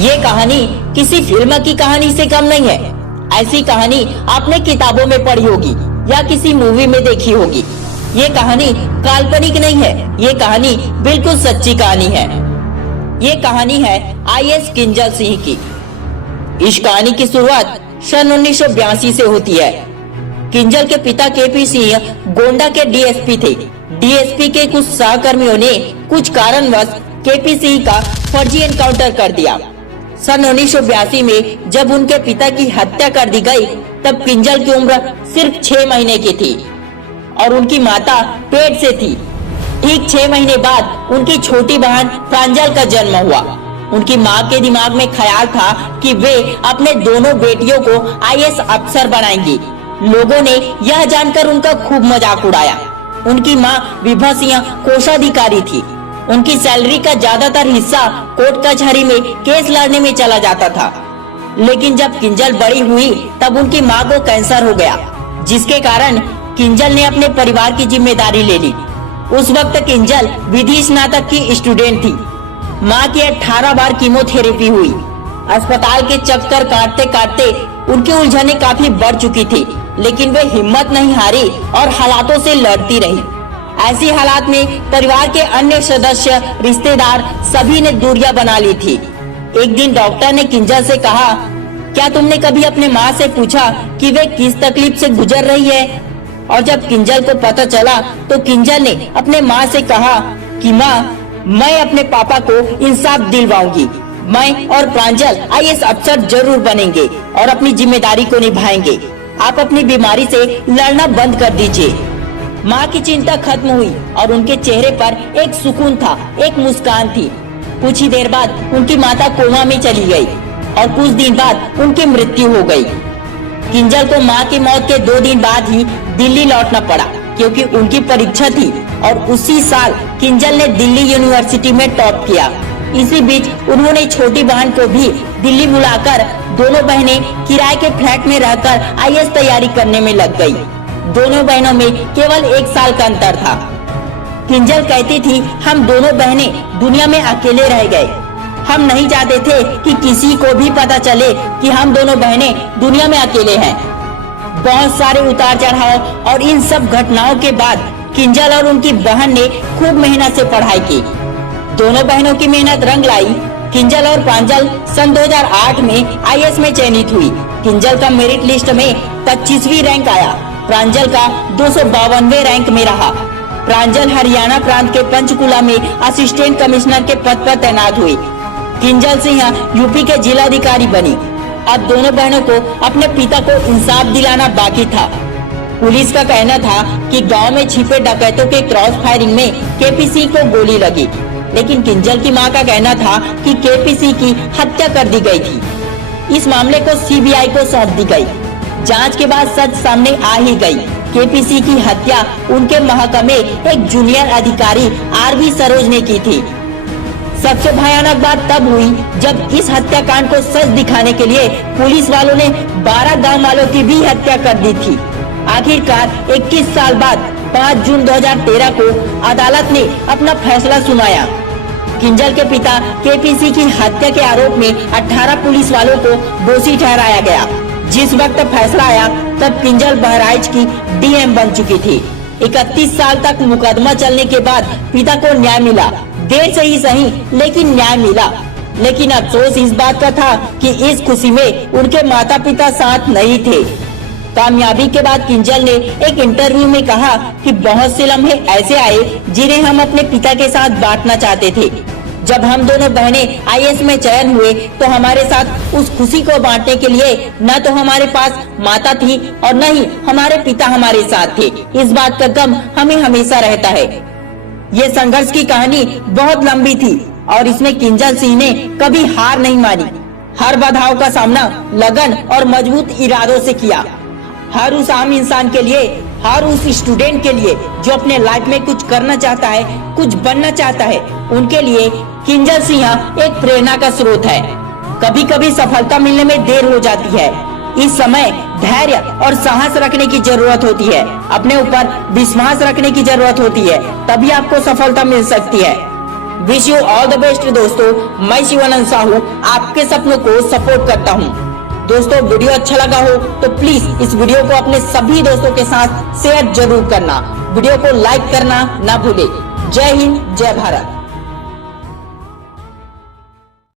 ये कहानी किसी फिल्म की कहानी से कम नहीं है। ऐसी कहानी आपने किताबों में पढ़ी होगी या किसी मूवी में देखी होगी। ये कहानी काल्पनिक नहीं है, ये कहानी बिल्कुल सच्ची कहानी है। ये कहानी है आईएएस किंजल सिंह की। इस कहानी की शुरुआत सन 1982 से होती है। किंजल के पिता केपी सिंह गोंडा के डीएसपी थे। डीएसपी के कुछ सहकर्मियों ने कुछ कारणवश केपी सिंह का फर्जी एनकाउंटर कर दिया। सन 1982 में जब उनके पिता की हत्या कर दी गई, तब किंजल की उम्र सिर्फ 6 महीने की थी और उनकी माता पेट से थी। ठीक 6 महीने बाद उनकी छोटी बहन प्रांजल का जन्म हुआ। उनकी माँ के दिमाग में ख्याल था कि वे अपने दोनों बेटियों को आईएएस अफसर बनाएंगी। लोगों ने यह जानकर उनका खूब मजाक उड़ाया। उनकी माँ विभा सिंह कोषाधिकारी थी। उनकी सैलरी का ज्यादातर हिस्सा कोर्ट कचहरी में केस लड़ने में चला जाता था। लेकिन जब किंजल बड़ी हुई तब उनकी माँ को कैंसर हो गया, जिसके कारण किंजल ने अपने परिवार की जिम्मेदारी ले ली। उस वक्त किंजल विधि स्नातक की स्टूडेंट थी। माँ की 18 बार कीमोथेरेपी हुई। अस्पताल के चक्कर काटते काटते उनकी उलझनें काफी बढ़ चुकी थी, लेकिन वे हिम्मत नहीं हारी और हालातों से लड़ती रही। ऐसी हालात में परिवार के अन्य सदस्य, रिश्तेदार सभी ने दूरियां बना ली थी। एक दिन डॉक्टर ने किंजल से कहा, क्या तुमने कभी अपने माँ से पूछा कि वे किस तकलीफ से गुजर रही है? और जब किंजल को पता चला तो किंजल ने अपने माँ से कहा कि माँ, मैं अपने पापा को इंसाफ दिलवाऊंगी। मैं और प्रांजल आईएएस अफसर जरूर बनेंगे और अपनी जिम्मेदारी को निभाएंगे। आप अपनी बीमारी से लड़ना बंद कर दीजिए। माँ की चिंता खत्म हुई और उनके चेहरे पर एक सुकून था, एक मुस्कान थी। कुछ ही देर बाद उनकी माता कोमा में चली गई और कुछ दिन बाद उनकी मृत्यु हो गई। किंजल को माँ की मौत के 2 दिन बाद ही दिल्ली लौटना पड़ा, क्योंकि उनकी परीक्षा थी और उसी साल किंजल ने दिल्ली यूनिवर्सिटी में टॉप किया। इसी बीच उन्होंने छोटी बहन को भी दिल्ली बुलाकर दोनों बहनें किराए के फ्लैट में रहकर आईएएस तैयारी करने में लग गई। दोनों बहनों में केवल 1 साल का अंतर था। किंजल कहती थी, हम दोनों बहनें दुनिया में अकेले रह गए। हम नहीं चाहते थे कि किसी को भी पता चले कि हम दोनों बहनें दुनिया में अकेले हैं। बहुत सारे उतार चढ़ाव और इन सब घटनाओं के बाद किंजल और उनकी बहन ने खूब मेहनत से पढ़ाई की। दोनों बहनों की मेहनत रंग लाई। किंजल और प्रांजल सन 2008 में आईएएस में चयनित हुई। किंजल का मेरिट लिस्ट में 25वीं रैंक आया। प्रांजल का 252वें रैंक में रहा। प्रांजल हरियाणा प्रांत के पंचकुला में असिस्टेंट कमिश्नर के पद पर तैनात हुई। किंजल सिंह यूपी के जिलाधिकारी बनी। अब दोनों बहनों को अपने पिता को इंसाफ दिलाना बाकी था। पुलिस का कहना था कि गांव में छिपे डकैतों के क्रॉस फायरिंग में केपी सिंह को गोली लगी, लेकिन किंजल की मां का कहना था कि केपी सिंह की हत्या कर दी गई थी। इस मामले को सीबीआई को सौंप दी गई। जांच के बाद सच सामने आ ही गई। केपी सिंह की हत्या उनके महकमे एक जूनियर अधिकारी आरवी सरोज ने की थी। सबसे भयानक बात तब हुई जब इस हत्याकांड को सच दिखाने के लिए पुलिस वालों ने 12 गांव वालों की भी हत्या कर दी थी। आखिरकार 21 साल बाद 5 जून 2013 को अदालत ने अपना फैसला सुनाया। किंजल के पिता केपी सिंह की हत्या के आरोप में 18 पुलिस वालों को दोषी ठहराया गया। जिस वक्त फैसला आया तब किंजल बहराइच की डीएम बन चुकी थी। 31 साल तक मुकदमा चलने के बाद पिता को न्याय मिला। देर से ही सही, लेकिन न्याय मिला। लेकिन अफसोस इस बात का था कि इस खुशी में उनके माता पिता साथ नहीं थे। कामयाबी के बाद किंजल ने एक इंटरव्यू में कहा कि बहुत से लम्हे ऐसे आए जिन्हें हम अपने पिता के साथ बांटना चाहते थे। जब हम दोनों बहनें आईएएस में चयन हुए तो हमारे साथ उस खुशी को बांटने के लिए न तो हमारे पास माता थी और न ही हमारे पिता हमारे साथ थे। इस बात का गम हमें हमेशा रहता है। ये संघर्ष की कहानी बहुत लंबी थी और इसमें किंजल सिंह ने कभी हार नहीं मानी। हर बाधाओं का सामना लगन और मजबूत इरादों से किया। हर उस आम इंसान के लिए, हर उस स्टूडेंट के लिए जो अपने लाइफ में कुछ करना चाहता है, कुछ बनना चाहता है, उनके लिए किंजल सिंह एक प्रेरणा का स्रोत है। कभी कभी सफलता मिलने में देर हो जाती है। इस समय धैर्य और साहस रखने की जरूरत होती है। अपने ऊपर विश्वास रखने की जरूरत होती है, तभी आपको सफलता मिल सकती है। Wish you all the best दोस्तों। मैं शिवानंद साहू आपके सपनों को सपोर्ट करता हूँ। दोस्तों वीडियो अच्छा लगा हो तो प्लीज इस वीडियो को अपने सभी दोस्तों के साथ शेयर जरूर करना। वीडियो को लाइक करना ना भूले। जय हिंद, जय भारत।